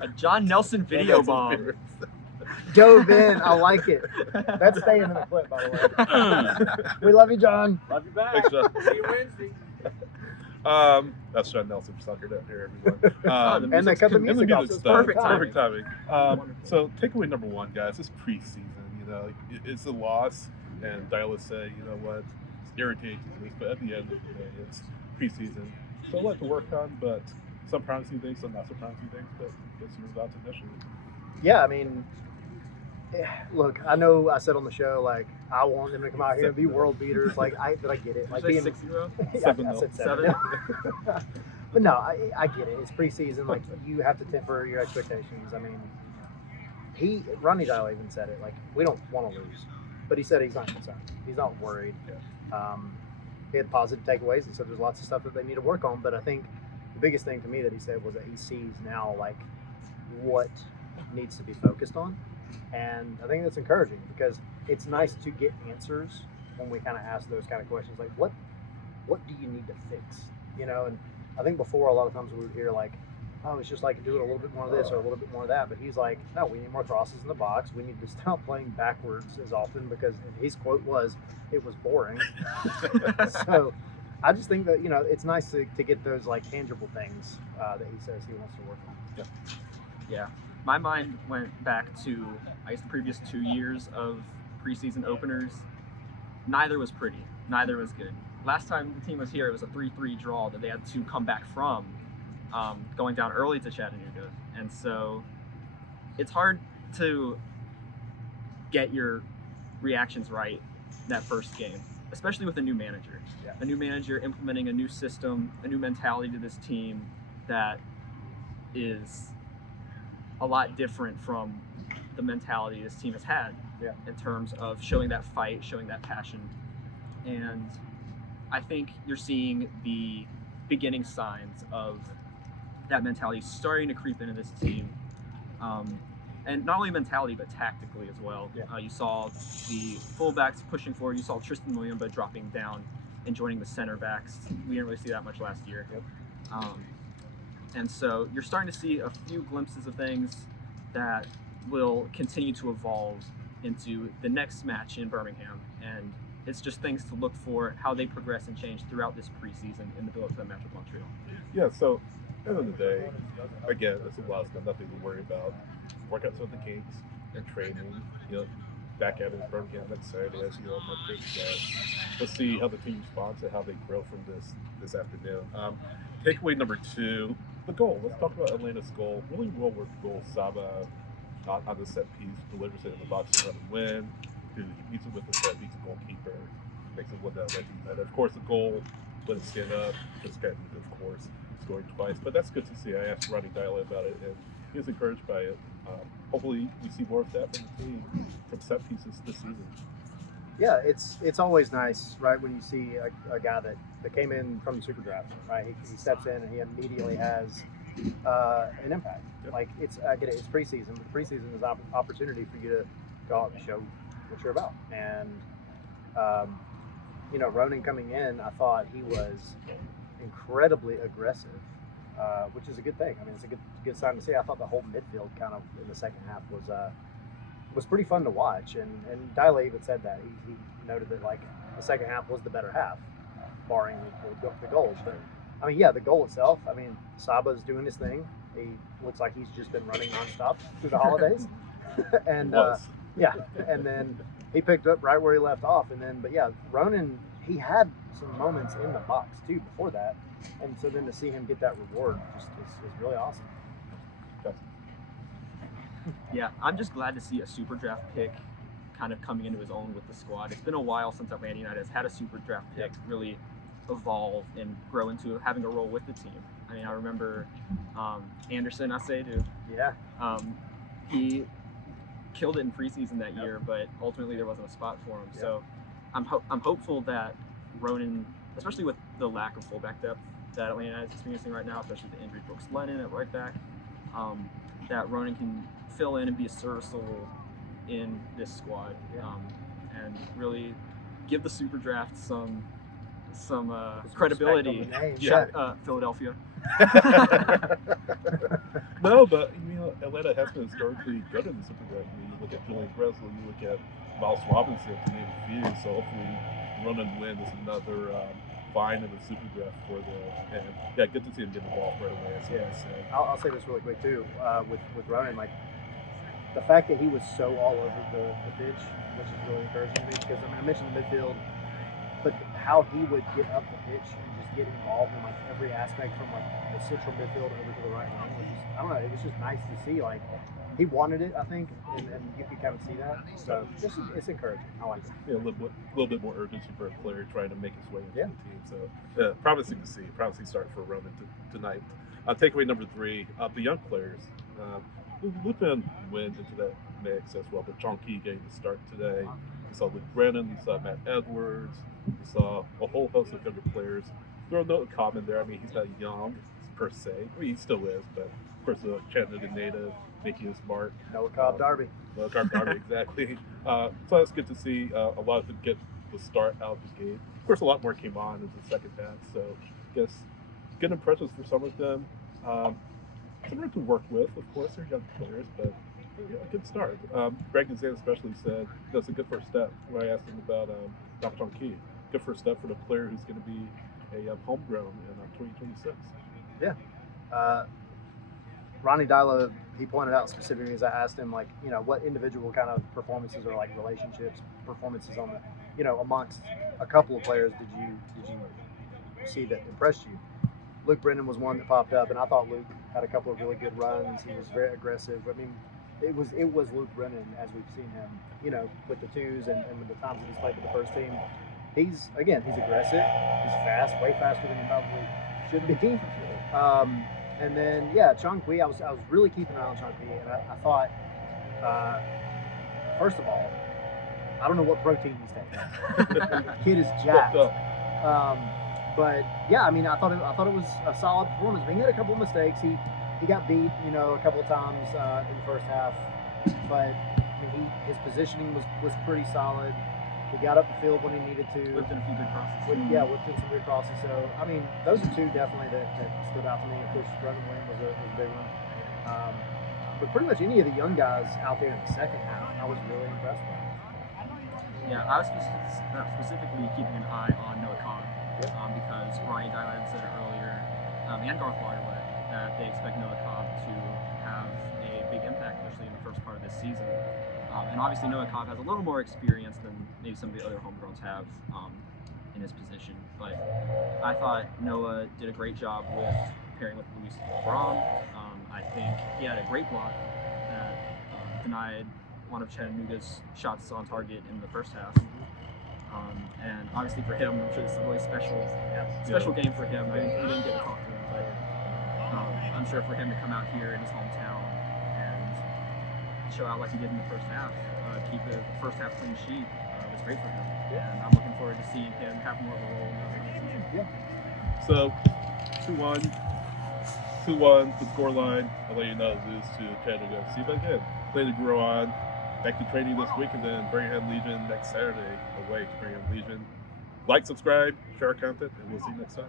A John Nelson video bomb. Dove in. I like it. That's staying in the clip, by the way. We love you, John. Love you back. Thanks, John. See you Wednesday. That's John Nelson for Sucker Down here, everyone. And they cut the and the music off. music So it's stuff. perfect Perfect timing. So takeaway number one, guys, is preseason. It's a loss, and Dyla say, you know what, it's irritating to me, but at the end of the day, it's preseason. So a lot to work on, but some promising things, some not so promising things, but let's move on to Michigan. Yeah, I mean, look, I know I said on the show, like, I want them to come out here and be world beaters. Like, but I get it. Like, Like being 6-0? I said 7. But no, I get it. It's preseason. Like, you have to temper your expectations. I mean, Ronnie Dial even said it. Like, we don't want to lose, but he said he's not concerned. He's not worried. He had positive takeaways. He said there's lots of stuff that they need to work on. But I think the biggest thing to me that he said was that he sees now, like, what needs to be focused on. And I think that's encouraging because it's nice to get answers when we kind of ask those kind of questions. Like, what do you need to fix? You know, and I think before a lot of times we would hear like, oh, it's just like doing a little bit more of this or a little bit more of that. But he's like, no, we need more crosses in the box. We need to stop playing backwards as often because his quote was, it was boring. So I just think that, you know, it's nice to get those like tangible things that he says he wants to work on. Yeah. My mind went back to, I guess, the previous 2 years of preseason openers. Neither was pretty. Neither was good. Last time the team was here, it was a 3-3 draw that they had to come back from, going down early to Chattanooga. And so it's hard to get your reactions right that first game, especially with a new manager. Yeah. A new manager implementing a new system, a new mentality to this team that is a lot different from the mentality this team has had in terms of showing that fight, showing that passion. And I think you're seeing the beginning signs of that mentality starting to creep into this team. And not only mentality, but tactically as well. Yeah. You saw the fullbacks pushing forward. You saw Tristan Williamba dropping down and joining the center backs. We didn't really see that much last year. Yep. And so you're starting to see a few glimpses of things that will continue to evolve into the next match in Birmingham. And it's just things to look for, how they progress and change throughout this preseason in the build-up to that match with Montreal. Yeah, so at the end of the day, again, it's a lot of stuff, nothing to worry about. Work out some of the kinks and training, you know, back at it in Birmingham next Saturday, as you all mentioned. Let's see how the team responds and how they grow from this afternoon. Takeaway number 2, the goal. Let's talk about Atlanta's goal. Really well-worked goal. Saba on the set piece, delivers it in the box to win. He beats it with the set, beats the goalkeeper, makes it 1-0. Of course, the goal wouldn't stand up. This guy, of course, scoring twice. But that's good to see. I asked Ronnie Dial about it, and he was encouraged by it. Hopefully, we see more of that from the team, from set pieces this season. Yeah, it's always nice, right, when you see a guy that came in from the Super Draft, right? He steps in and he immediately has an impact. Yep. Like, I get it, it's preseason, but the preseason is an opportunity for you to go out and show what you're about. And, you know, Ronan coming in, I thought he was incredibly aggressive, which is a good thing. I mean, it's a good sign to see. I thought the whole midfield kind of in the second half was pretty fun to watch. And Dyle even said that. He noted that, like, the second half was the better half, barring the goals. But, I mean, yeah, the goal itself, I mean, Saba's doing his thing. He looks like he's just been running nonstop through the holidays. And, yeah, and then he picked up right where he left off. But yeah, Ronan, he had some moments in the box, too, before that. And so then to see him get that reward just is really awesome. Yeah, I'm just glad to see a super draft pick kind of coming into his own with the squad. It's been a while since Atlanta United has had a super draft pick really evolve and grow into having a role with the team. I mean, I remember Anderson Asadu. Yeah. He killed it in preseason that year, but ultimately there wasn't a spot for him. Yep. So I'm hopeful that Ronan, especially with the lack of fullback depth that Atlanta United is experiencing right now, especially the injury Brooks Lennon at right back, that Ronan can fill in and be a serviceable in this squad, and really give the super draft some credibility. Yeah. Philadelphia. No, but Atlanta has been historically good in the Super Bowl. You look at Julian Gressel, you look at Miles Robinson, to name a few. So hopefully, run and win is another find in the Super Draft for the. And yeah, good to see him get involved right away. As you guys said. I'll say this really quick too. With Ronan, like the fact that he was so all over the pitch, which is really encouraging to me because I mentioned the midfield, but how he would get up the pitch and just get involved in like every aspect from like the central midfield over to the right lane was just, I don't know, it was just nice to see. Like he wanted it, I think, and you could kind of see that. So it's encouraging. I like it. Yeah, a little bit more urgency for a player trying to make his way into the team. So promising to see. Promising start for Roman tonight. Takeaway number 3: the young players. Lupin went into that mix as well, but John Key getting the start today. You saw Luke Brennan, you saw Matt Edwards, you saw a whole host of younger players. Throw no comment there. I mean, he's not young per se. I mean, he still is, but of course, a Chattanooga native making his mark. Noah Cobb Darby. Noah Cobb Darby, exactly. So that's good to see. A lot of them get the start out the gate. Of course, a lot more came on in the second half. So, I guess good impressions for some of them. Somewhere to work with, of course, they're young players, but yeah, a good start. Greg Zan especially said that's a good first step. When I asked him about Dr. John Key, good first step for the player who's going to be a homegrown in 2026. Yeah. Ronnie Dyla, he pointed out specifically as I asked him, like, what individual kind of performances or like relationships, performances on the, amongst a couple of players did you see that impressed you? Luke Brennan was one that popped up, and I thought Luke had a couple of really good runs. He was very aggressive. I mean, it was Luke Brennan as we've seen him, with the twos and with the times that he's played with the first team. He's aggressive. He's fast, way faster than he probably should be. And then Chong Kui, I was really keeping an eye on Chong Kui, and I thought, first of all, I don't know what protein he's taking. Kid is jacked. But yeah, I mean, I thought it was a solid performance. But he had a couple of mistakes. He got beat, a couple of times in the first half. But I mean, his positioning was pretty solid. He got up the field when he needed to. Whipped in a few good crosses. Whipped in some good crosses. So I mean, those are two definitely that stood out to me. Of course, running win was a big one. But pretty much any of the young guys out there in the second half, I was really impressed with. Yeah, I was specifically keeping an eye on Noah Cobb. Because Ryan Dylan had said earlier, and Garth Waterwood, that they expect Noah Cobb to have a big impact, especially in the first part of this season. And obviously Noah Cobb has a little more experience than maybe some of the other homegrowns have in his position. But I thought Noah did a great job with pairing with Luis Braun. I think he had a great block that denied one of Chattanooga's shots on target in the first half. And obviously for him, I'm sure this is a really special game for him. We didn't get to talk to him, but I'm sure for him to come out here in his hometown and show out like he did in the first half, keep the first half clean sheet, was great for him. And I'm looking forward to seeing him have more of a role in the season. Yeah. So 2-1, the score line. I'll let you know, lose to Chattanooga FC. But again, play to grow on. Back to training this week, and then Birmingham Legion next Saturday away to Birmingham Legion. Like, subscribe, share our content, and we'll see you next time.